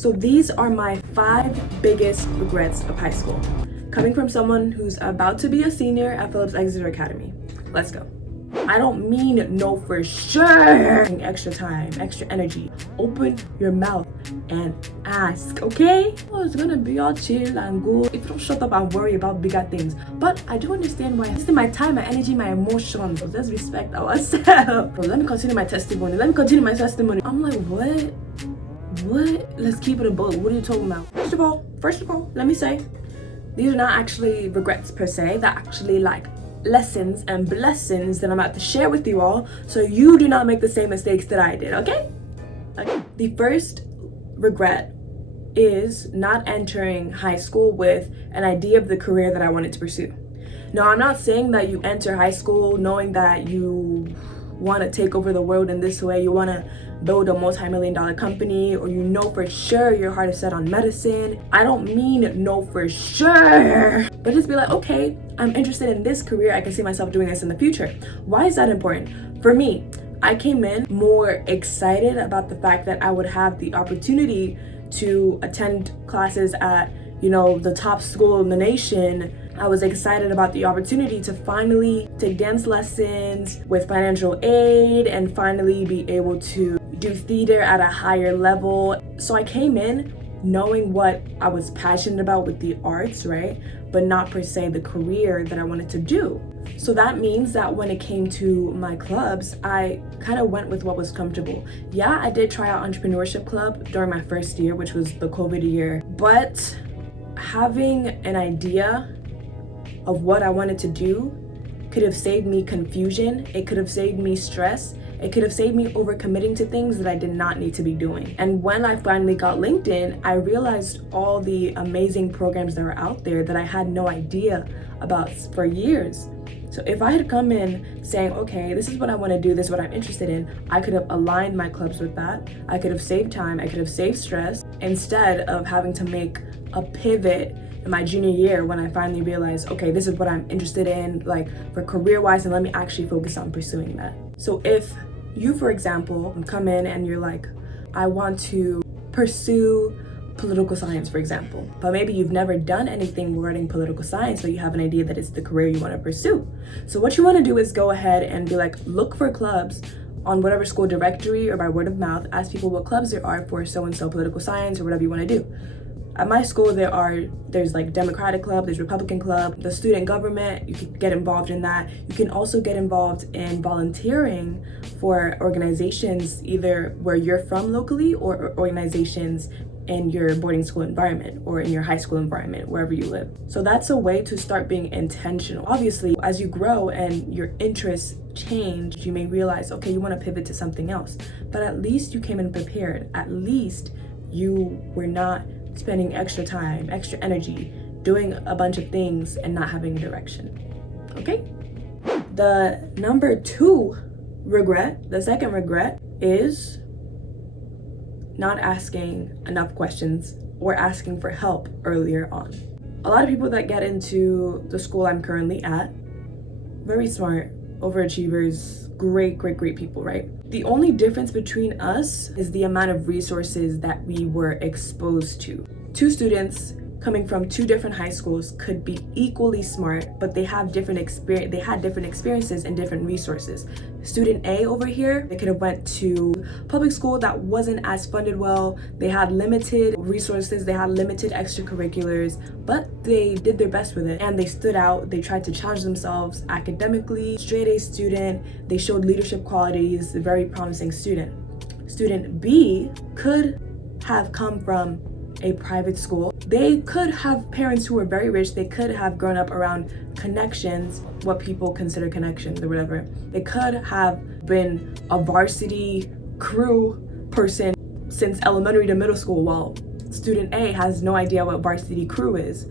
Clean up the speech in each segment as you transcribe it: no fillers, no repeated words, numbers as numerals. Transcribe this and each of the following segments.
So these are my 5 biggest regrets of high school. Coming from someone who's about to be a senior at Phillips Exeter Academy. Let's go. I don't mean know for sure. Extra time, extra energy. Open your mouth and ask, okay? Oh, it's gonna be all chill and good if you don't shut up and worry about bigger things. But I do understand why. This is my time, my energy, my emotions. Let's respect ourselves. So let me continue my testimony. I'm like, what? Let's keep it a book. What are you talking about? First of all, let me say, these are not actually regrets per se. They're actually like lessons and blessings that I'm about to share with you all, so you do not make the same mistakes that I did, okay? The first regret is not entering high school with an idea of the career that I wanted to pursue. Now, I'm not saying that you enter high school knowing that you want to take over the world in this way, you want to build a multi-million-dollar company, or you know for sure your heart is set on medicine. I don't mean know for sure, but just be like, okay, I'm interested in this career, I can see myself doing this in the future. Why is that important? For me, I came in more excited about the fact that I would have the opportunity to attend classes at, the top school in the nation. I was excited about the opportunity to finally take dance lessons with financial aid and finally be able to do theater at a higher level. So I came in knowing what I was passionate about with the arts, right? But not per se the career that I wanted to do. So that means that when it came to my clubs, I kind of went with what was comfortable. Yeah, I did try out entrepreneurship club during my first year, which was the COVID year, but having an idea of what I wanted to do could have saved me confusion. It could have saved me stress. It could have saved me overcommitting to things that I did not need to be doing. And when I finally got LinkedIn, I realized all the amazing programs that were out there that I had no idea about for years. So if I had come in saying, okay, this is what I want to do, this is what I'm interested in, I could have aligned my clubs with that. I could have saved time, I could have saved stress, instead of having to make a pivot in my junior year when I finally realized, okay, this is what I'm interested in, like for career-wise, and let me actually focus on pursuing that. So if you, for example, come in and you're like, I want to pursue political science, for example, but maybe you've never done anything regarding political science, so you have an idea that it's the career you want to pursue. So what you want to do is go ahead and be like, look for clubs on whatever school directory or by word of mouth, ask people what clubs there are for so-and-so political science or whatever you want to do. At my school, there's like Democratic club, there's Republican club, the student government, you can get involved in that. You can also get involved in volunteering for organizations either where you're from locally or organizations in your boarding school environment or in your high school environment, wherever you live. So that's a way to start being intentional. Obviously, as you grow and your interests change, you may realize, okay, you want to pivot to something else, but at least you came in prepared. At least you were not spending extra time, extra energy, doing a bunch of things and not having a direction, okay? The number 2 regret, the second regret, is not asking enough questions or asking for help earlier on. A lot of people that get into the school I'm currently at, very smart, overachievers, great people, right? The only difference between us is the amount of resources that we were exposed to. 2 students coming from 2 different high schools could be equally smart, but they have different experiences and different resources. Student A over here, they could have went to public school that wasn't as funded well. They had limited resources, they had limited extracurriculars, but they did their best with it and they stood out. They tried to challenge themselves academically. Straight A student, they showed leadership qualities, a very promising student. Student B could have come from a private school. They could have parents who were very rich. They could have grown up around connections, what people consider connections or whatever. They could have been a varsity crew person since elementary to middle school, while student A has no idea what varsity crew is.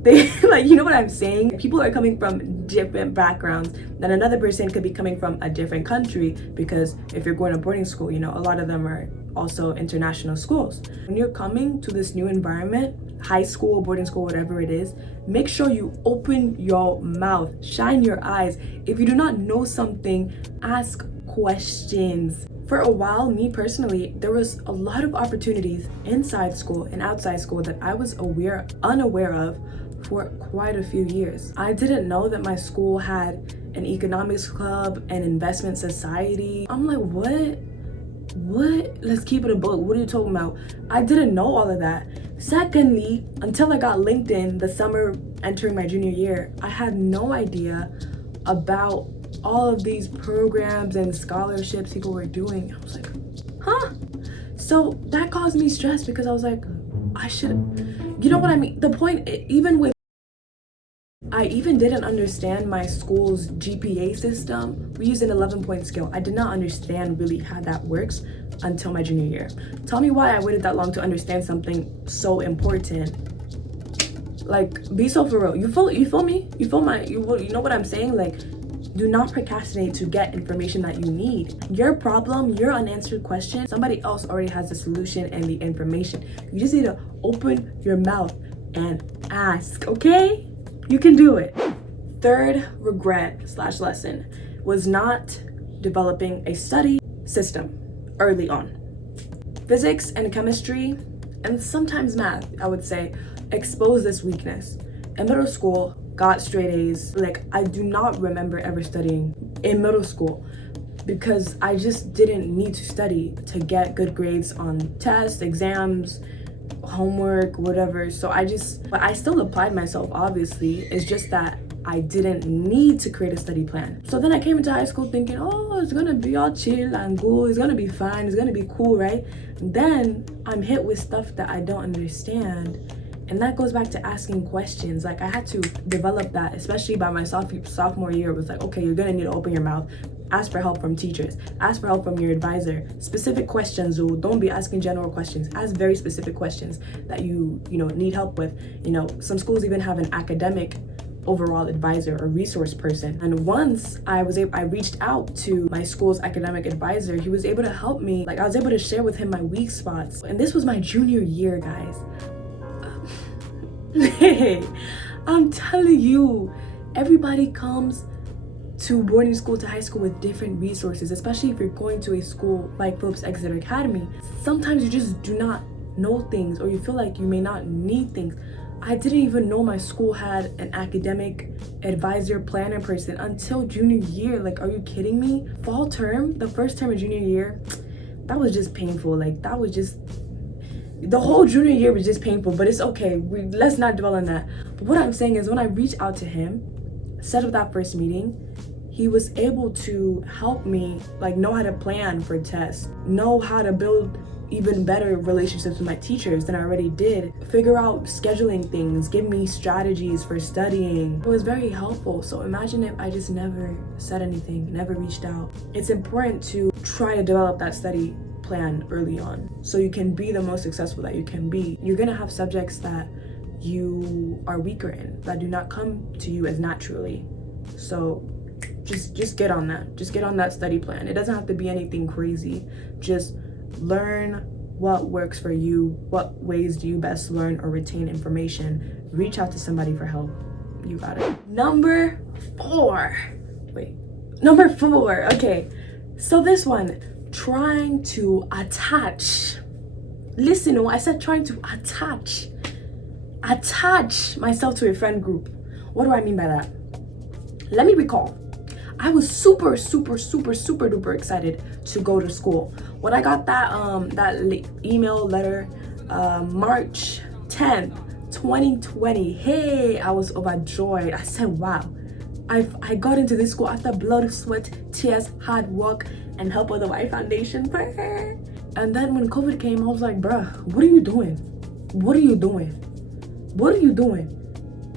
They, like, you know what I'm saying? People are coming from different backgrounds. Then another person could be coming from a different country, because if you're going to boarding school, a lot of them are also international schools. When you're coming to this new environment, high school, boarding school, whatever it is, make sure you open your mouth, shine your eyes. If you do not know something, ask questions. For a while, me personally, there was a lot of opportunities inside school and outside school that I was unaware of for quite a few years. I didn't know that my school had an economics club, an investment society. I'm like, what? Let's keep it a book. What are you talking about? I didn't know all of that. Secondly, until I got LinkedIn the summer entering my junior year, I had no idea about all of these programs and scholarships people were doing. I was like, huh? So that caused me stress because I was like, you know what I mean? The point, I even didn't understand my school's GPA system. We used an 11-point scale. I did not understand really how that works until my junior year. Tell me why I waited that long to understand something so important. Like, be so for real. You feel me? You know what I'm saying? Like, do not procrastinate to get information that you need. Your problem, your unanswered question, somebody else already has the solution and the information. You just need to open your mouth and ask, okay? You can do it. Third regret/lesson was not developing a study system early on. Physics and chemistry, and sometimes math, I would say, expose this weakness. In middle school, got straight A's. Like, I do not remember ever studying in middle school because I just didn't need to study to get good grades on tests, exams, homework, whatever. So but I still applied myself, obviously. It's just that I didn't need to create a study plan. So then I came into high school thinking, oh, it's gonna be all chill and good, it's gonna be fine, it's gonna be cool, right? And then I'm hit with stuff that I don't understand. And that goes back to asking questions. Like, I had to develop that, especially by my sophomore year. It was like, okay, you're gonna need to open your mouth, ask for help from teachers, ask for help from your advisor. Specific questions, though. Don't be asking general questions. Ask very specific questions that you need help with. Some schools even have an academic overall advisor or resource person. And once I reached out to my school's academic advisor, he was able to help me. Like, I was able to share with him my weak spots. And this was my junior year, guys. Hey, I'm telling you, everybody comes to boarding school, to high school with different resources, especially if you're going to a school like Phillips Exeter Academy. Sometimes you just do not know things, or you feel like you may not need things. I didn't even know my school had an academic advisor planner person until junior year. Like, are you kidding me? Fall term, the first term of junior year, that was just painful. Like, that was just, the whole junior year was just painful, but it's okay. Let's not dwell on that. But what I'm saying is, when I reached out to him, set up that first meeting, he was able to help me, like, know how to plan for tests, know how to build even better relationships with my teachers than I already did, figure out scheduling things, give me strategies for studying. It was very helpful. So imagine if I just never said anything, never reached out. It's important to try to develop that study plan early on so you can be the most successful that you can be. You're gonna have subjects that you are weaker in, that do not come to you as naturally. So just get on that. Just get on that study plan. It doesn't have to be anything crazy. Just learn what works for you. What ways do you best learn or retain information? Reach out to somebody for help. You got it. Number four. Okay, so this one, trying to attach. Listen, I said trying to attach myself to a friend group. What do I mean by that? Let me recall. I was super duper excited to go to school. When I got that email letter, March 10th, 2020, hey, I was overjoyed. I said, wow, I got into this school after blood, sweat, tears, hard work, and help of the White Foundation. And then when COVID came, I was like, bruh, what are you doing?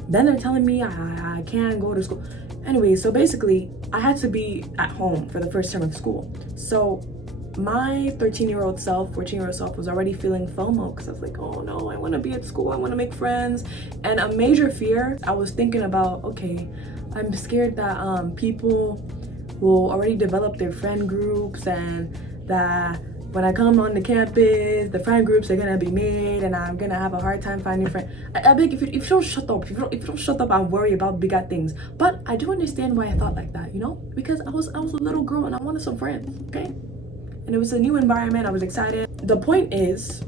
Then they're telling me I can't go to school. Anyway, so basically, I had to be at home for the first term of school. So my 13-year-old self, 14-year-old self was already feeling FOMO because I was like, oh no, I want to be at school, I want to make friends. And a major fear, I was thinking about, okay, I'm scared that people will already develop their friend groups, and that when I come on the campus, the friend groups are gonna be made, and I'm gonna have a hard time finding friends. I beg, if you don't shut up, if you don't shut up, I worry about bigger things. But I do understand why I thought like that, because I was a little girl and I wanted some friends, okay? and it was a new environment. I was excited. The point is,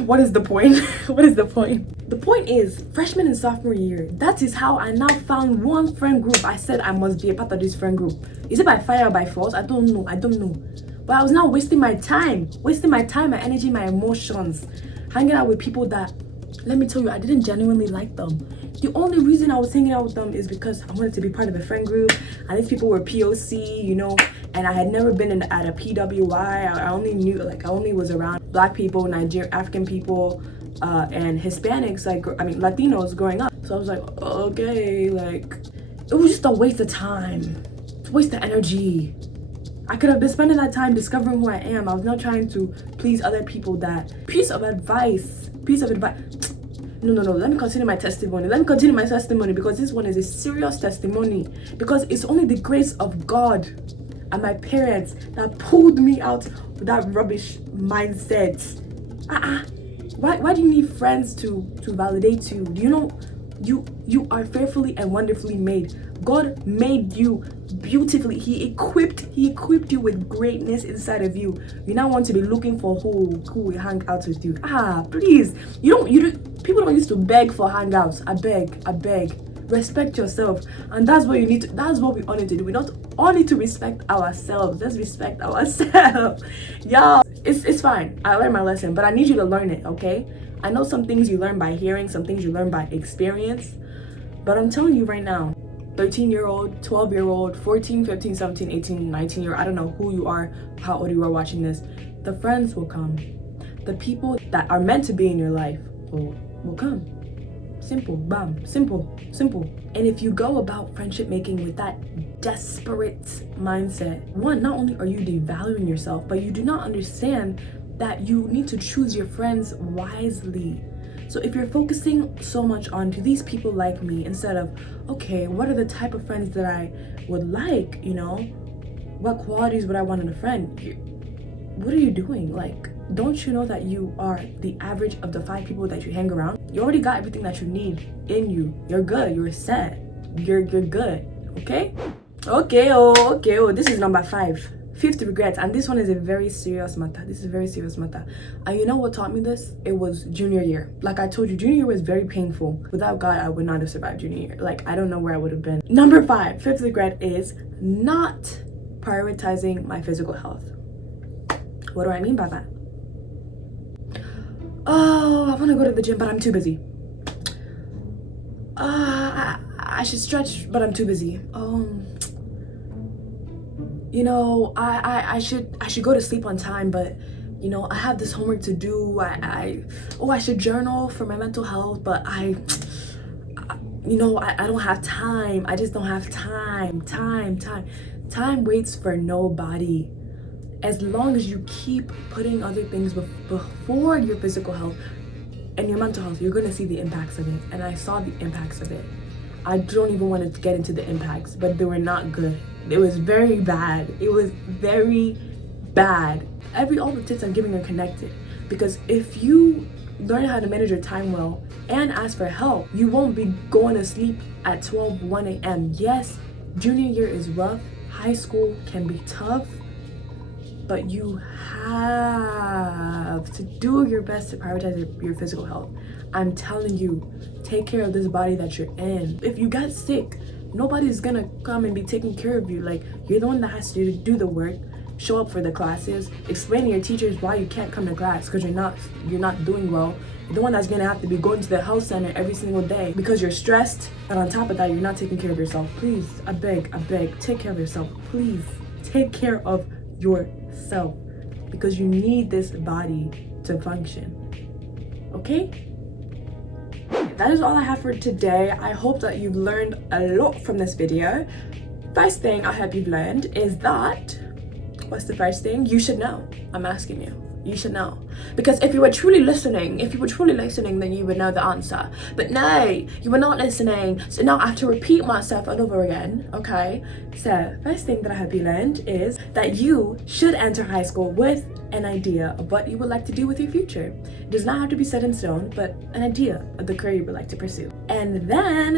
what is the point? What is the point? The point is, freshman and sophomore year, that is how I now found one friend group. I said I must be a part of this friend group. Is it by fire or by force? I don't know. But I was now wasting my time, my energy, my emotions, hanging out with people that, let me tell you, I didn't genuinely like them. The only reason I was hanging out with them is because I wanted to be part of a friend group, and these people were POC, you know, and I had never been at a PWI. I only was around Black people, African people, and Hispanics, Latinos growing up. So I was like, okay, like, it was just a waste of time. It's a waste of energy. I could have been spending that time discovering who I am. I was not trying to please other people. That piece of advice. No, let me continue my testimony. Because this one is a serious testimony. Because it's only the grace of God and my parents that pulled me out of that rubbish mindset. Why do you need friends to validate you? Do you know you are fearfully and wonderfully made? God made you beautifully. He equipped you with greatness inside of you. You now want to be looking for who will hang out with you. Please. People don't used to beg for hangouts. I beg. Respect yourself. And that's what we all need to do. We not all need to respect ourselves. Let's respect ourselves. Y'all, it's fine. I learned my lesson, but I need you to learn it, okay? I know some things you learn by hearing, some things you learn by experience, but I'm telling you right now, 13-year-old, 12-year-old, 14, 15, 17, 18, 19-year-old, I don't know who you are, how old you are watching this, the friends will come. The people that are meant to be in your life will come. Simple, bam, simple. And if you go about friendship making with that desperate mindset, one, not only are you devaluing yourself, but you do not understand that you need to choose your friends wisely. So if you're focusing so much on, do these people like me, instead of, okay, what are the type of friends that I would like, you know? What qualities would I want in a friend? What are you doing? Like, don't you know that you are the average of the 5 people that you hang around? You already got everything that you need in you. You're good. You're set. You're good. Okay? Okay. This is number 5. 5th regret, and this one is a very serious matter. And you know what taught me this? It was junior year. Like I told you, junior year was very painful. Without God, I would not have survived junior year. Like, I don't know where I would have been. Number 5, 5th regret is not prioritizing my physical health. What do I mean by that? Oh, I want to go to the gym, but I'm too busy. I should stretch, but I'm too busy. You know, I should go to sleep on time, but you know, I have this homework to do. I should journal for my mental health, but I don't have time. I just don't have time. Time waits for nobody. As long as you keep putting other things before your physical health and your mental health, you're going to see the impacts of it. And I saw the impacts of it. I don't even want to get into the impacts, but they were not good. It was very bad. All the tips I'm giving are connected, because if you learn how to manage your time well and ask for help, you won't be going to sleep at 1 a.m. Yes, junior year is rough. High school can be tough, but you have to do your best to prioritize your physical health. I'm telling you, take care of this body that you're in. If you got sick, nobody's gonna come and be taking care of you. Like, you're the one that has to do the work, show up for the classes, explain to your teachers why you can't come to class because you're not doing well. You're the one that's gonna have to be going to the health center every single day because you're stressed, and on top of that, you're not taking care of yourself. Please, I beg, take care of yourself. Please, take care of yourself, because you need this body to function. Okay? That is all I have for today. I hope that you've learned a lot from this video. First thing I hope you've learned is that, what's the first thing? You should know. I'm asking you. You should know. Because if you were truly listening, then you would know the answer. But no, you were not listening. So now I have to repeat myself all over again, okay? So, first thing that I hope you learned is that you should enter high school with an idea of what you would like to do with your future. It does not have to be set in stone, but an idea of the career you would like to pursue. And then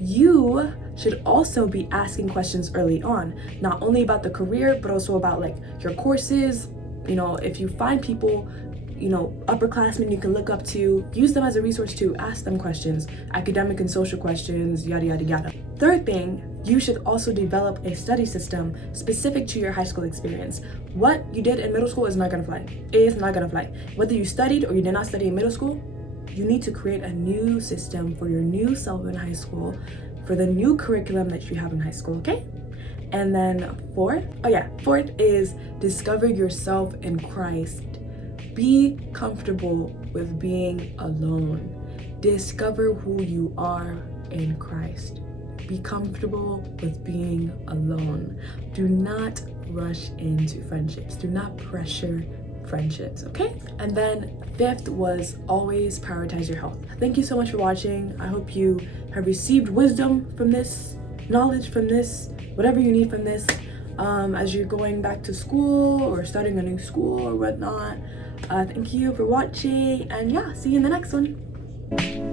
you should also be asking questions early on, not only about the career, but also about like your courses. You know, if you find people, you know, upperclassmen you can look up to, use them as a resource to ask them questions, academic and social questions, yada, yada, yada. Third thing, you should also develop a study system specific to your high school experience. What you did in middle school is not gonna fly. It's not gonna fly. Whether you studied or you did not study in middle school, you need to create a new system for your new self in high school, for the new curriculum that you have in high school, okay? And then fourth is discover yourself in Christ. Be comfortable with being alone. Discover who you are in Christ. Be comfortable with being alone. Do not rush into friendships. Do not pressure friendships, okay? And then fifth was always prioritize your health. Thank you so much for watching. I hope you have received wisdom from this, knowledge from this, whatever you need from this, as you're going back to school or starting a new school or whatnot. Thank you for watching, and yeah, see you in the next one.